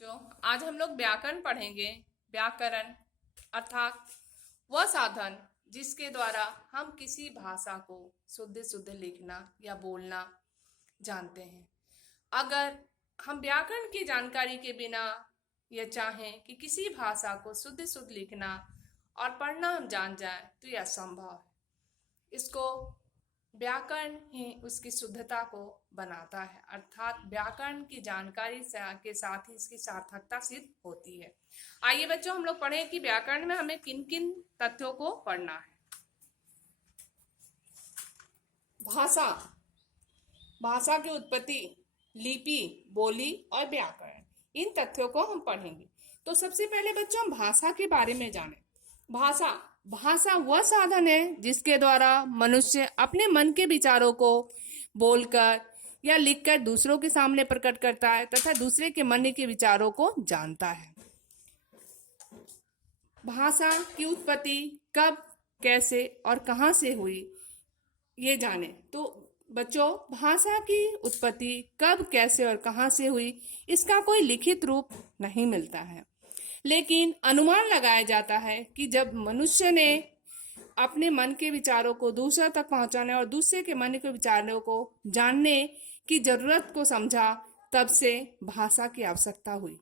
जो आज हम लोग व्याकरण पढ़ेंगे। व्याकरण अर्थात वह साधन जिसके द्वारा हम किसी भाषा को शुद्ध शुद्ध लिखना या बोलना जानते हैं। अगर हम व्याकरण की जानकारी के बिना यह चाहें कि किसी भाषा को शुद्ध शुद्ध लिखना और पढ़ना हम जान जाएं तो यह असंभव है। इसको व्याकरण ही उसकी शुद्धता को बनाता है, अर्थात व्याकरण की जानकारी के साथ ही इसकी सार्थकता सिद्ध होती है। आइए बच्चों, हम लोग पढ़ें कि व्याकरण में हमें किन किन तथ्यों को पढ़ना है। भाषा, भाषा की उत्पत्ति, लिपि, बोली और व्याकरण, इन तथ्यों को हम पढ़ेंगे। तो सबसे पहले बच्चों हम भाषा के बारे में जानें। भाषा, भाषा वह साधन है जिसके द्वारा मनुष्य अपने मन के विचारों को बोलकर या लिखकर दूसरों के सामने प्रकट करता है तथा दूसरे के मन के विचारों को जानता है। भाषा की उत्पत्ति कब, कैसे और कहां से हुई, ये जाने। तो बच्चों, भाषा की उत्पत्ति कब, कैसे और कहां से हुई, इसका कोई लिखित रूप नहीं मिलता है, लेकिन अनुमान लगाया जाता है कि जब मनुष्य ने अपने मन के विचारों को दूसरे तक पहुंचाने और दूसरे के मन के विचारों को जानने की जरूरत को समझा, तब से भाषा की आवश्यकता हुई।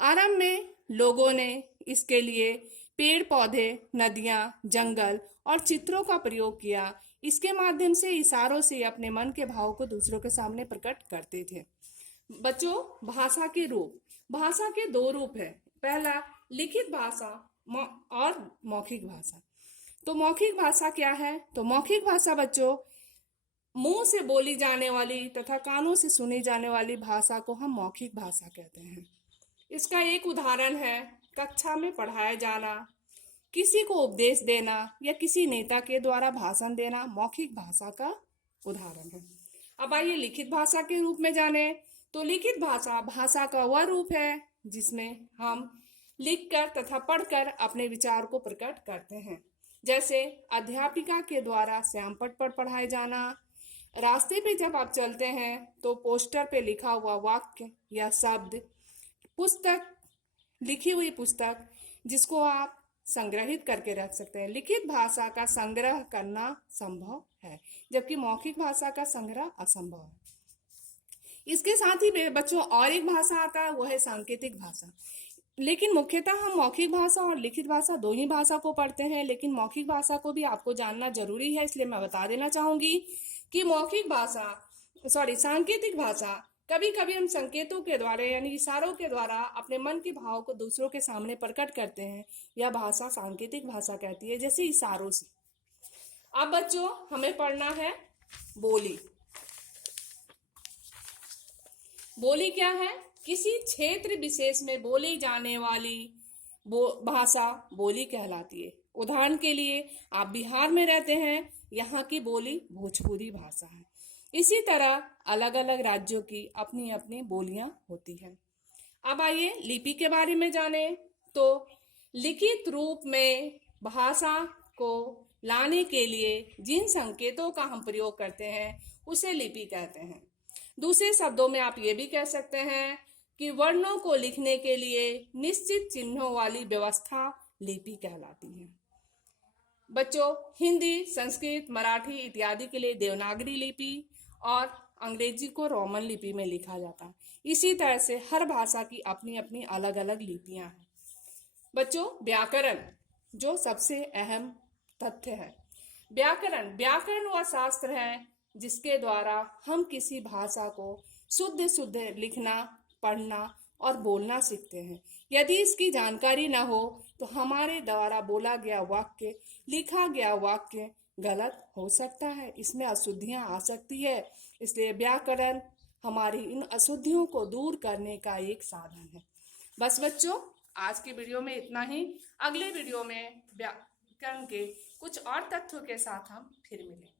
आरंभ में लोगों ने इसके लिए पेड़ पौधे, नदियां, जंगल और चित्रों का प्रयोग किया। इसके माध्यम से इशारों से अपने मन के भाव को दूसरों के सामने प्रकट करते थे। बच्चों, भाषा के रूप, भाषा के दो रूप है। पहला लिखित भाषा और मौखिक भाषा। तो मौखिक भाषा क्या है? तो मौखिक भाषा बच्चों मुंह से बोली जाने वाली तथा कानों से सुनी जाने वाली भाषा को हम मौखिक भाषा कहते हैं। इसका एक उदाहरण है कक्षा में पढ़ाया जाना, किसी को उपदेश देना या किसी नेता के द्वारा भाषण देना मौखिक भाषा का उदाहरण है। अब आइए लिखित भाषा के रूप में जाने। तो लिखित भाषा भाषा का वह रूप है जिसमें हम लिखकर तथा पढ़कर अपने विचार को प्रकट करते हैं। जैसे अध्यापिका के द्वारा श्यामपट्ट पर पढ़ाया जाना, रास्ते पे जब आप चलते हैं तो पोस्टर पे लिखा हुआ वाक्य या शब्द, पुस्तक, लिखी हुई पुस्तक जिसको आप संग्रहित करके रख सकते हैं। लिखित भाषा का संग्रह करना संभव है, जबकि मौखिक भाषा का संग्रह असंभव है। इसके साथ ही बच्चों और एक भाषा आता है, वो है सांकेतिक भाषा। लेकिन मुख्यतः हम मौखिक भाषा और लिखित भाषा दो ही भाषा को पढ़ते हैं, लेकिन मौखिक भाषा को भी आपको जानना जरूरी है। इसलिए मैं बता देना चाहूंगी कि सांकेतिक भाषा, कभी कभी हम संकेतों के द्वारा यानी इशारों के द्वारा अपने मन के भाव को दूसरों के सामने प्रकट करते हैं। यह भाषा सांकेतिक भाषा कहती है, जैसे इशारों से। अब बच्चों हमें पढ़ना है बोली। बोली क्या है? किसी क्षेत्र विशेष में बोली जाने वाली भाषा बोली कहलाती है। उदाहरण के लिए आप बिहार में रहते हैं, यहाँ की बोली भोजपुरी भाषा है। इसी तरह अलग अलग राज्यों की अपनी अपनी बोलियां होती हैं। अब आइए लिपि के बारे में जानें। तो लिखित रूप में भाषा को लाने के लिए जिन संकेतों का हम प्रयोग करते हैं उसे लिपि कहते हैं। दूसरे शब्दों में आप ये भी कह सकते हैं कि वर्णों को लिखने के लिए निश्चित चिन्हों वाली व्यवस्था लिपि कहलाती है। बच्चों, हिंदी, संस्कृत, मराठी इत्यादि के लिए देवनागरी लिपि और अंग्रेजी को रोमन लिपि में लिखा जाता है। इसी तरह से हर भाषा की अपनी अपनी अलग अलग लिपियां हैं। बच्चों, व्याकरण जो सबसे अहम तथ्य है। व्याकरण वह शास्त्र है जिसके द्वारा हम किसी भाषा को शुद्ध शुद्ध लिखना, पढ़ना और बोलना सीखते हैं। यदि इसकी जानकारी न हो तो हमारे द्वारा बोला गया वाक्य, लिखा गया वाक्य गलत हो सकता है, इसमें अशुद्धियां आ सकती है। इसलिए व्याकरण हमारी इन अशुद्धियों को दूर करने का एक साधन है। बस बच्चों, आज की वीडियो में इतना ही। अगले वीडियो में व्याकरण के कुछ और तथ्यों के साथ हम फिर मिलेंगे।